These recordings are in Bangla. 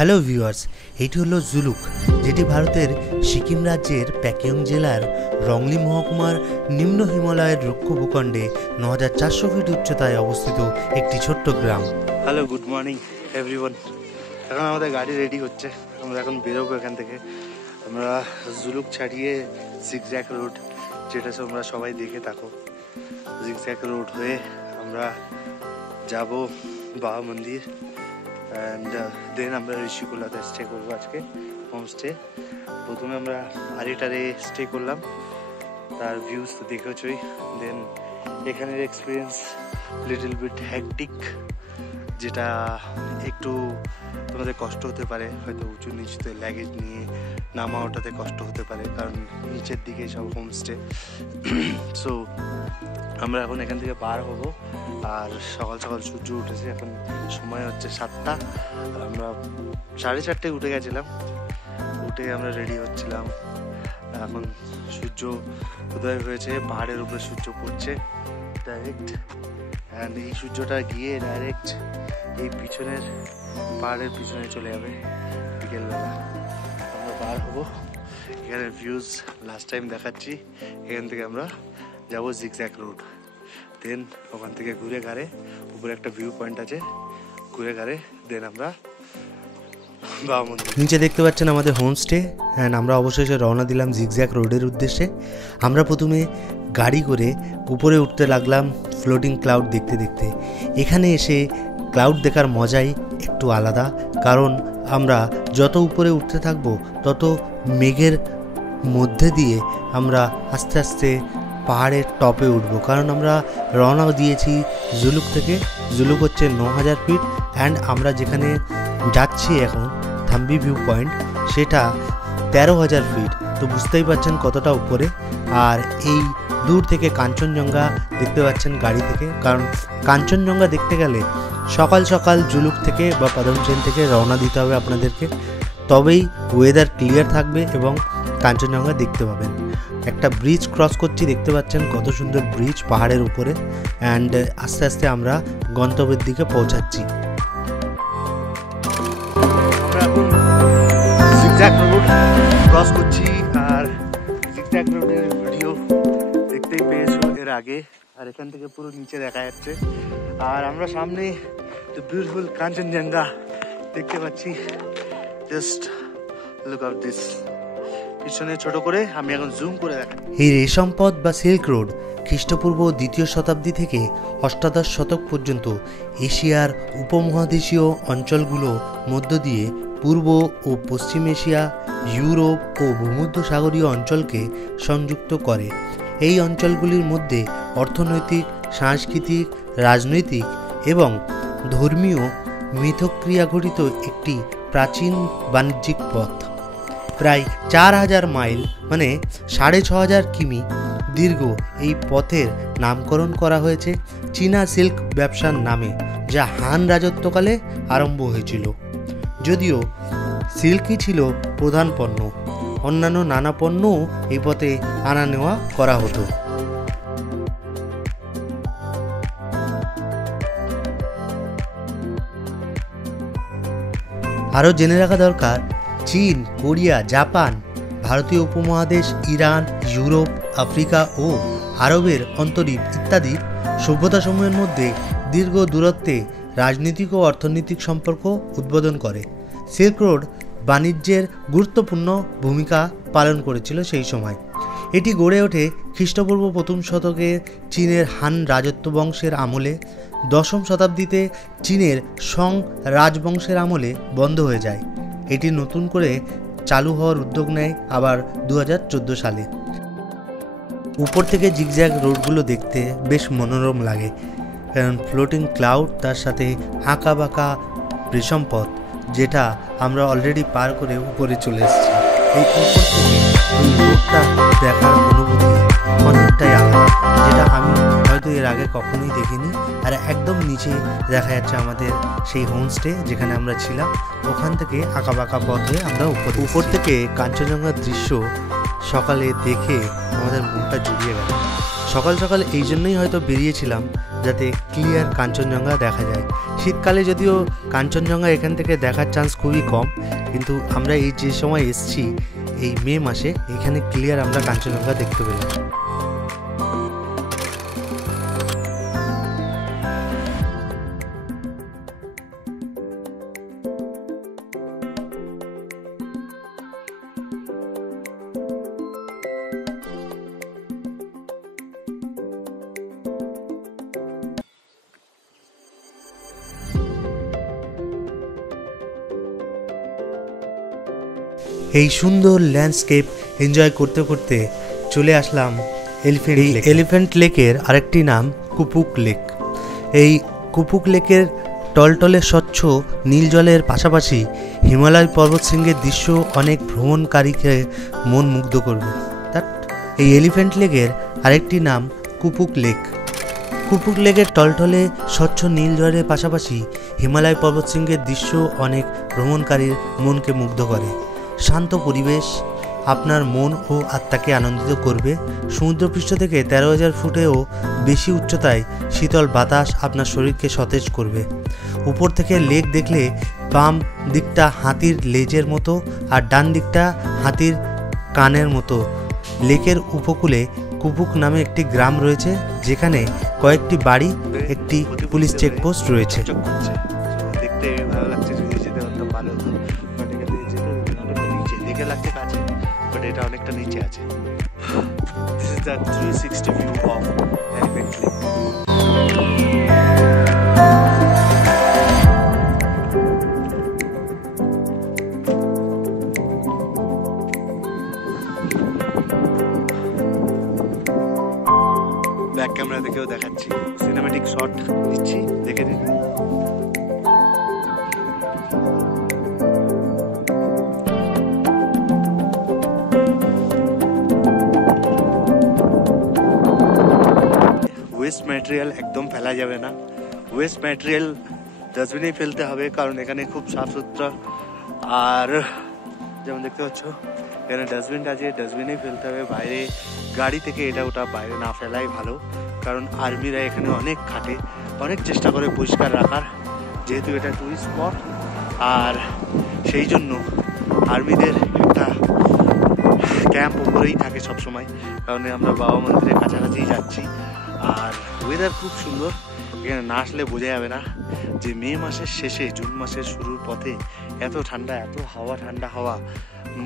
হ্যালো ভিউয়ার্স, এটি হলো জুলুক, যেটি ভারতের সিকিম রাজ্যের প্যাকিয়ং জেলার রংলি মহকুমার নিম্ন হিমালয়ের রুক্ষ ভূখণ্ডে ৯৪০০ ফিট উচ্চতায় অবস্থিত একটি ছোট্ট গ্রাম। Hello, good morning everyone. এখন আমাদের গাড়ি রেডি হচ্ছে, আমরা এখন বেরোবো এখান থেকে। আমরা জুলুক ছাড়িয়ে জিগজ্যাগ রোড, যেটা তোমরা সবাই দেখে থাকো, জিগজ্যাগ রোড হয়ে আমরা যাব বাবা মন্দির অ্যান্ড দেন আমরা ঋষিকুলাতে স্টে করবো আজকে, হোমস্টে। প্রথমে আমরা আরিটারে স্টে করলাম, তার ভিউজ তো দেখেছই। দেন এখানের এক্সপিরিয়েন্স লিটল বিট হ্যাকটিক, যেটা একটু তোমাদের কষ্ট হতে পারে, হয়তো উঁচু নিচুতে লাগেজ নিয়ে নামা ওঠাতে কষ্ট হতে পারে, কারণ নিচের দিকে সব হোমস্টে। সো আমরা এখন এখান থেকে বার হব, আর সকাল সকাল সূর্য উঠেছে, এখন সময় হচ্ছে 7টা, আর আমরা 4:30টায় উঠে গেছিলাম। উঠে আমরা রেডি হচ্ছিলাম, এখন সূর্য উদয় হয়েছে, পাহাড়ের উপরে সূর্য পড়ছে ডাইরেক্ট, অ্যান্ড এই সূর্যটা গিয়ে ডাইরেক্ট এই পিছনের পাহাড়ের পিছনে চলে যাবে বিকেলবেলা। আমরা বার হবো, এখানের ভিউজ লাস্ট টাইম দেখাচ্ছি। এখান থেকে আমরা যাবো জিগজ্যাগ রোড, দেন ওখান থেকে ঘুরে ঘাড়ে উপরে একটা ভিউ পয়েন্ট আছে, ঘুরে ঘাড়ে দেন আমরা বাবা মন্দির। নিচে দেখতে পাচ্ছেন আমাদের হোমস্টে, অ্যান্ড আমরা অবশেষে রওনা দিলাম জিগজ্যাগ রোডের উদ্দেশ্যে। আমরা প্রথমে গাড়ি করে উপরে উঠতে লাগলাম ফ্লোটিং ক্লাউড দেখতে দেখতে। এখানে এসে ক্লাউড দেখার মজাই একটু আলাদা, কারণ আমরা যত উপরে উঠতে থাকবো তত মেঘের মধ্যে দিয়ে আমরা আস্তে আস্তে পাহাড়ের টপে উঠবো, কারণ আমরা রওনা দিয়েছি জুলুক থেকে। জুলুক হচ্ছে ৯০০০ ফিট, অ্যান্ড আমরা যেখানে যাচ্ছি এখন থাম্বি ভিউ পয়েন্ট, সেটা ১৩,০০০ ফিট। তো বুঝতেই পারছেন কতটা উপরে। আর এই দূর থেকে কাঞ্চনজঙ্ঘা দেখতে পাচ্ছেন গাড়ি থেকে, কারণ কাঞ্চনজঙ্ঘা দেখতে গেলে সকাল সকাল জুলুক থেকে বা পাদমচেন থেকে রওনা দিতে হবে আপনাদেরকে, তবেই ওয়েদার ক্লিয়ার থাকবে এবং কাঞ্চনজঙ্ঘা দেখতে পাবেন। একটা ব্রিজ ক্রস করছি, দেখতে পাচ্ছেন কত সুন্দর ব্রিজ পাহাড়ের উপরে, অ্যান্ড আস্তে আস্তে আমরা গন্তব্যের দিকে পৌঁছাচ্ছি। আমরা এখন জিগজ্যাগ রোড ক্রস করছি, আর জিগজ্যাগ রোডের ভিডিও দেখতেই পেয়েছো এর আগে, আর এখান থেকে পুরো নিচে দেখা যাচ্ছে। আর আমরা সামনে বিউটিফুল কাঞ্চনজঙ্ঘা দেখতে পাচ্ছি, জাস্ট লুক আউট দিস। পিছনে ছোট করে আমি এখন জুম করে দেখাই। এই রেশম পথ বা সিল্ক রোড খ্রিস্টপূর্ব ২য় শতাব্দী থেকে অষ্টাদশ শতক পর্যন্ত এশিয়ার উপমহাদেশীয় অঞ্চলগুলো মধ্য দিয়ে পূর্ব ও পশ্চিম এশিয়া, ইউরোপ ও ভূমধ্যসাগরীয় অঞ্চলকে সংযুক্ত করে। এই অঞ্চলগুলির মধ্যে অর্থনৈতিক, সাংস্কৃতিক, রাজনৈতিক এবং ধর্মীয় মিথস্ক্রিয়া ঘটিত একটি প্রাচীন বাণিজ্যিক পথ। প্রায় ৪,০০০ মাইল মানে ৬,৫০০ কিমি দীর্ঘ এই পথের নামকরণ করা হয়েছে চীনা সিল্ক ব্যবসার নামে, যা হান রাজত্বকালে আরম্ভ হয়েছিল। যদিও সিল্কই ছিল প্রধান পণ্য, অন্যান্য নানা পণ্যও এই পথে আনা নেওয়া করা হতো। আরও জেনে রাখা দরকার, চীন, কোরিয়া, জাপান, ভারতীয় উপমহাদেশ, ইরান, ইউরোপ, আফ্রিকা ও আরবের অন্তরীপ ইত্যাদি সভ্যতাসমূহের মধ্যে দীর্ঘ দূরত্বে রাজনৈতিক ও অর্থনৈতিক সম্পর্ক উদ্বোধন করে। সিল্ক রোড বাণিজ্যের গুরুত্বপূর্ণ ভূমিকা পালন করেছিল সেই সময়। এটি গড়ে ওঠে খ্রিস্টপূর্ব ১ম শতকে চীনের হান রাজত্ব বংশের আমলে। ১০ম শতাব্দীতে চীনের সং রাজবংশের আমলে বন্ধ হয়ে যায়। এটি নতুন করে চালু হওয়ার উদ্যোগ নেয় আবার ২০১৪ সালে। উপর থেকে জিগজ্যাগ রোডগুলো দেখতে বেশ মনোরম লাগে, কারণ ফ্লোটিং ক্লাউড, তার সাথে আঁকা বাঁকা রেশম পথ, যেটা আমরা অলরেডি পার করে উপরে চলে এসেছি। এই উপর থেকে এই রোডটা দেখার অনুভূতি অনেকটাই আলাদা, যেটা আমি হয়তো এর আগে কখনোই দেখিনি। আর একদম নিচে দেখা যাচ্ছে আমাদের সেই হোমস্টে যেখানে আমরা ছিলাম, ওখান থেকে আঁকা বাঁকা পথ হয়ে আমরা উপর থেকে কাঞ্চনজঙ্ঘার দৃশ্য সকালে দেখে আমাদের মনটা জুড়িয়ে গেল। সকাল সকাল এই জন্যই হয়তো বেরিয়েছিলাম, যাতে ক্লিয়ার কাঞ্চনজঙ্ঘা দেখা যায়। শীতকালে যদিও কাঞ্চনজঙ্ঘা এখান থেকে দেখার চান্স খুবই কম, কিন্তু আমরা এই যে সময় এসেছি এই মে মাসে, এখানে ক্লিয়ার আমরা কাঞ্চনজঙ্ঘা দেখতে পেলাম। এই সুন্দর ল্যান্ডস্কেপ এনজয় করতে করতে চলে আসলাম এলিফ্যান্ট লেকের আরেকটি নাম কুপুক লেক। এই কুপুক লেকের টলটলে স্বচ্ছ নীল জলের পাশাপাশি হিমালয় পর্বতশৃঙ্গের দৃশ্য অনেক ভ্রমণকারীকে মন মুগ্ধ করবে। এই এলিফ্যান্ট লেকের আরেকটি নাম কুপুক লেক। কুপুক লেকের টলটলে স্বচ্ছ নীল জলের পাশাপাশি হিমালয় পর্বতশৃঙ্গের দৃশ্য অনেক ভ্রমণকারীর মনকে মুগ্ধ করে। শান্ত পরিবেশ আপনার মন ও আত্মাকে আনন্দিত করবে। সমুদ্রপৃষ্ঠ থেকে 13,000 ফুটেও বেশি উচ্চতায় শীতল বাতাস আপনার শরীরকে সতেজ করবে। উপর থেকে লেক দেখলে বাম দিকটা হাতির লেজের মতো আর ডান দিকটা হাতির কানের মতো। লেকের উপকূলে কুপুক নামে একটি গ্রাম রয়েছে, যেখানে কয়েকটি বাড়ি, একটি পুলিশ চেকপোস্ট রয়েছে। দেখতে ভালো লাগছে, যদি যেতে পারতাম ভালো হতো। বাট এখান থেকে যেতে অনেকটা নিচে, দেখে লাগছে কাছে, বাট এটা অনেকটা নিচে আছে। This is the 360 view of Elephant Lake. Back camera থেকেও দেখাচ্ছি, সিনেম্যাটিক শট নিচ্ছি, দেখে নিন। ওয়েস্ট ম্যাটেরিয়াল একদম ফেলা যাবে না, ওয়েস্ট ম্যাটেরিয়াল ডাস্টবিনেই ফেলতে হবে, কারণ এখানে খুব সাফ সুতরা। আর যেমন দেখতে পাচ্ছ এখানে ডাস্টবিন আছে, ডাস্টবিনেই ফেলতে হবে। বাইরে গাড়ি থেকে এটা ওটা বাইরে না ফেলাই ভালো, কারণ আর্মিরা এখানে অনেক খাটে, অনেক চেষ্টা করে পরিষ্কার রাখার, যেহেতু এটা টুরিস্ট স্পট। আর সেই জন্য আর্মিদের একটা ক্যাম্প উপরেই থাকে সবসময়, কারণ আমরা বাবা মন্দিরের কাছাকাছি যাচ্ছি। আর ওয়েদার খুব সুন্দর, এখানে না আসলে বোঝা যাবে না যে মে মাসের শেষে জুন মাসের শুরুর পথে এত ঠান্ডা, এত হাওয়া, ঠান্ডা হাওয়া,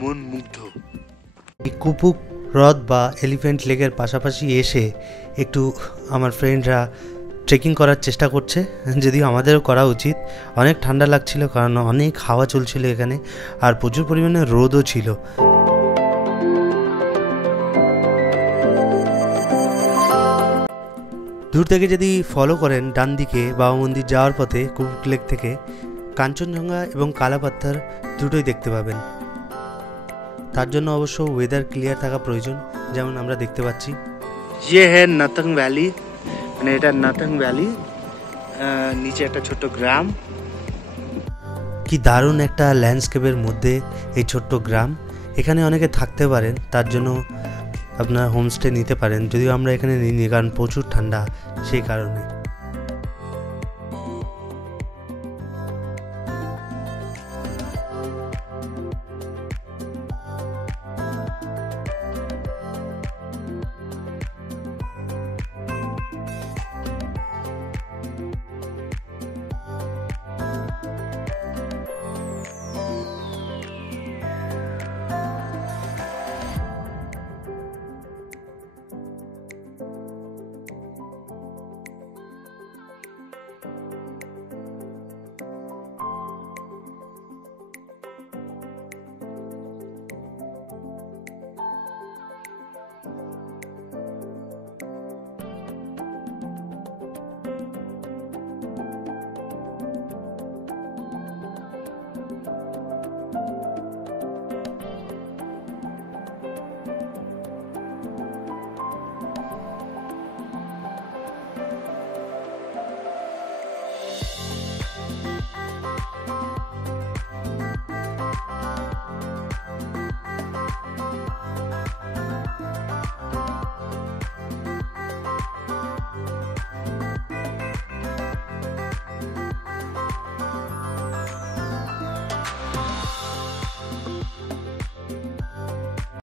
মন মুগ্ধ। এই কুপুক হ্রদ বা এলিফ্যান্ট লেকের পাশাপাশি এসে একটু আমার ফ্রেন্ডরা ট্রেকিং করার চেষ্টা করছে, যদিও আমাদেরও করা উচিত। অনেক ঠান্ডা লাগছিল, কারণ অনেক হাওয়া চলছিল এখানে, আর প্রচুর পরিমাণে রোদও ছিল। দূর থেকে যদি ফলো করেন ডান দিকে বাবা মন্দির যাওয়ার পথে কুপুক লেক থেকে কাঞ্চনজঙ্ঘা এবং কালাপাত্থর দুটোই দেখতে পাবেন। তার জন্য অবশ্য ওয়েদার ক্লিয়ার থাকা প্রয়োজন, যেমন আমরা দেখতে পাচ্ছি। ये है नतंग ভ্যালি, মানে এটা নতং ভ্যালি, নিচে একটা ছোট্ট গ্রাম। কি দারুণ একটা ল্যান্ডস্কেপের মধ্যে এই ছোট্ট গ্রাম। এখানে অনেকে থাকতে পারেন, তার জন্য আপনার হোমস্টে নিতে পারেন, যদিও আমরা এখানে নিইনি, কারণ প্রচুর ঠান্ডা সেই কারণে।